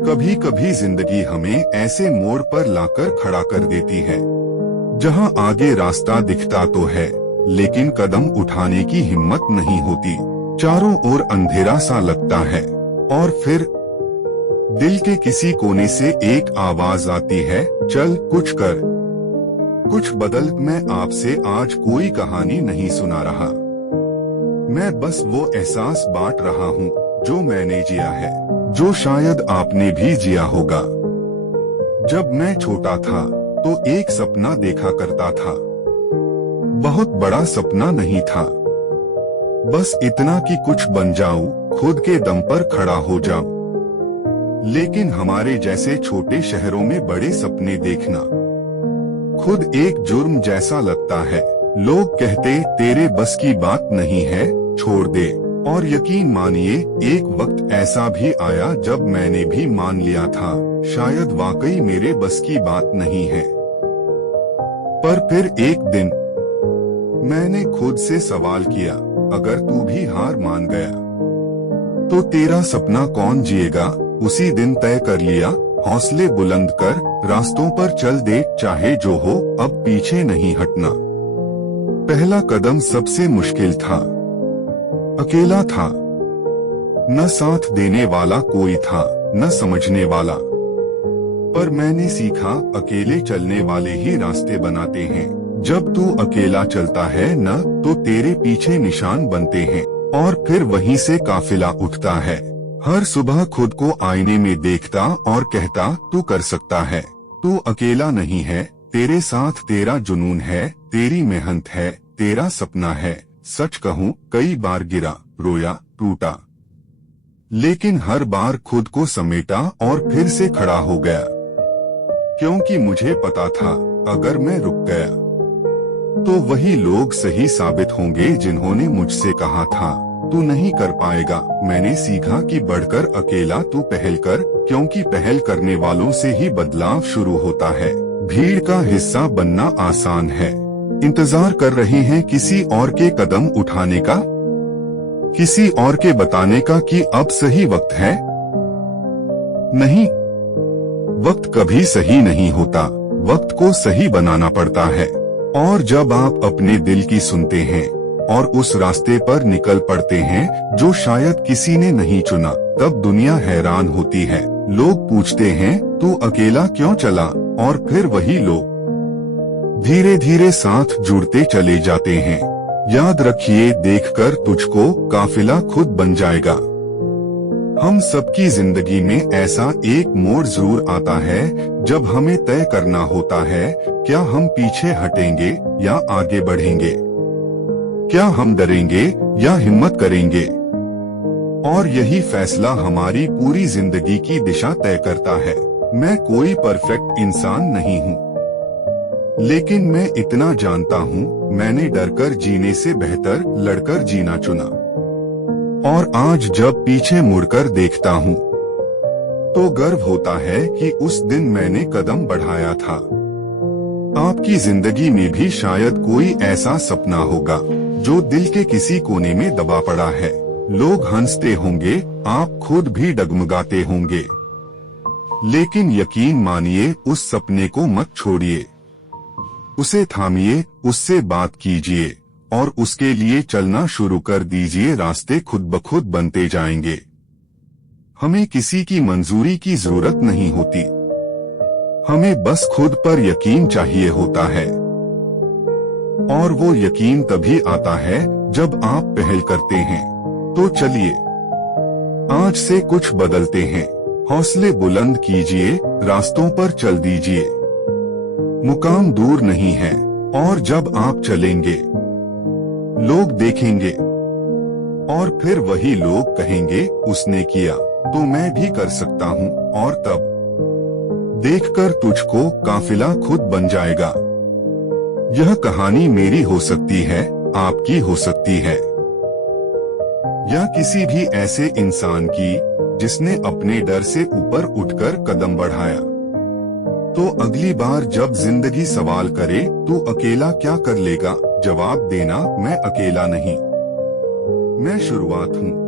कभी कभी जिंदगी हमें ऐसे मोड़ पर लाकर खड़ा कर देती है जहां आगे रास्ता दिखता तो है, लेकिन कदम उठाने की हिम्मत नहीं होती। चारों ओर अंधेरा सा लगता है और फिर दिल के किसी कोने से एक आवाज आती है, चल कुछ कर, कुछ बदल। मैं आपसे आज कोई कहानी नहीं सुना रहा, मैं बस वो एहसास बांट रहा हूँ जो मैंने जिया है, जो शायद आपने भी जिया होगा। जब मैं छोटा था तो एक सपना देखा करता था, बहुत बड़ा सपना नहीं था, बस इतना कि कुछ बन जाऊं, खुद के दम पर खड़ा हो जाऊं। लेकिन हमारे जैसे छोटे शहरों में बड़े सपने देखना खुद एक जुर्म जैसा लगता है। लोग कहते तेरे बस की बात नहीं है, छोड़ दे। और यकीन मानिए, एक वक्त ऐसा भी आया जब मैंने भी मान लिया था, शायद वाकई मेरे बस की बात नहीं है। पर फिर एक दिन मैंने खुद से सवाल किया, अगर तू भी हार मान गया तो तेरा सपना कौन जिएगा? उसी दिन तय कर लिया, हौसले बुलंद कर, रास्तों पर चल दे, चाहे जो हो, अब पीछे नहीं हटना। पहला कदम सबसे मुश्किल था, अकेला था, न साथ देने वाला कोई था, न समझने वाला। पर मैंने सीखा, अकेले चलने वाले ही रास्ते बनाते हैं। जब तू अकेला चलता है न, तो तेरे पीछे निशान बनते हैं और फिर वहीं से काफिला उठता है। हर सुबह खुद को आईने में देखता और कहता, तू कर सकता है, तू अकेला नहीं है, तेरे साथ तेरा जुनून है, तेरी मेहनत है, तेरा सपना है। सच कहूँ, कई बार गिरा, रोया, टूटा, लेकिन हर बार खुद को समेटा और फिर से खड़ा हो गया, क्योंकि मुझे पता था, अगर मैं रुक गया तो वही लोग सही साबित होंगे जिन्होंने मुझसे कहा था, तू नहीं कर पाएगा। मैंने सीखा कि बढ़कर अकेला तू पहल कर, क्योंकि पहल करने वालों से ही बदलाव शुरू होता है। भीड़ का हिस्सा बनना आसान है, इंतजार कर रहे हैं किसी और के कदम उठाने का, किसी और के बताने का कि अब सही वक्त है। नहीं, वक्त कभी सही नहीं होता, वक्त को सही बनाना पड़ता है। और जब आप अपने दिल की सुनते हैं और उस रास्ते पर निकल पड़ते हैं जो शायद किसी ने नहीं चुना, तब दुनिया हैरान होती है। लोग पूछते हैं, तू अकेला क्यों चला? और फिर वही लोग धीरे धीरे साथ जुड़ते चले जाते हैं। याद रखिए, देखकर तुझको काफिला खुद बन जाएगा। हम सबकी जिंदगी में ऐसा एक मोड़ जरूर आता है जब हमें तय करना होता है, क्या हम पीछे हटेंगे या आगे बढ़ेंगे, क्या हम डरेंगे या हिम्मत करेंगे। और यही फैसला हमारी पूरी जिंदगी की दिशा तय करता है। मैं कोई परफेक्ट इंसान नहीं हूँ, लेकिन मैं इतना जानता हूँ, मैंने डरकर जीने से बेहतर लड़कर जीना चुना। और आज जब पीछे मुड़कर देखता हूँ तो गर्व होता है कि उस दिन मैंने कदम बढ़ाया था। आपकी जिंदगी में भी शायद कोई ऐसा सपना होगा जो दिल के किसी कोने में दबा पड़ा है। लोग हंसते होंगे, आप खुद भी डगमगाते होंगे, लेकिन यकीन मानिए, उस सपने को मत छोड़िए, उसे थामिए, उससे बात कीजिए और उसके लिए चलना शुरू कर दीजिए। रास्ते खुद ब खुद बनते जाएंगे। हमें किसी की मंजूरी की जरूरत नहीं होती, हमें बस खुद पर यकीन चाहिए होता है। और वो यकीन तभी आता है जब आप पहल करते हैं। तो चलिए, आज से कुछ बदलते हैं, हौसले बुलंद कीजिए, रास्तों पर चल दीजिए। मुकाम दूर नहीं है और जब आप चलेंगे लोग देखेंगे और फिर वही लोग कहेंगे, उसने किया तो मैं भी कर सकता हूँ। और तब देखकर तुझको काफिला खुद बन जाएगा। यह कहानी मेरी हो सकती है, आपकी हो सकती है, या किसी भी ऐसे इंसान की जिसने अपने डर से ऊपर उठकर कदम बढ़ाया। तो अगली बार जब जिंदगी सवाल करे, तू अकेला क्या कर लेगा, जवाब देना, मैं अकेला नहीं, मैं शुरुआत हूँ।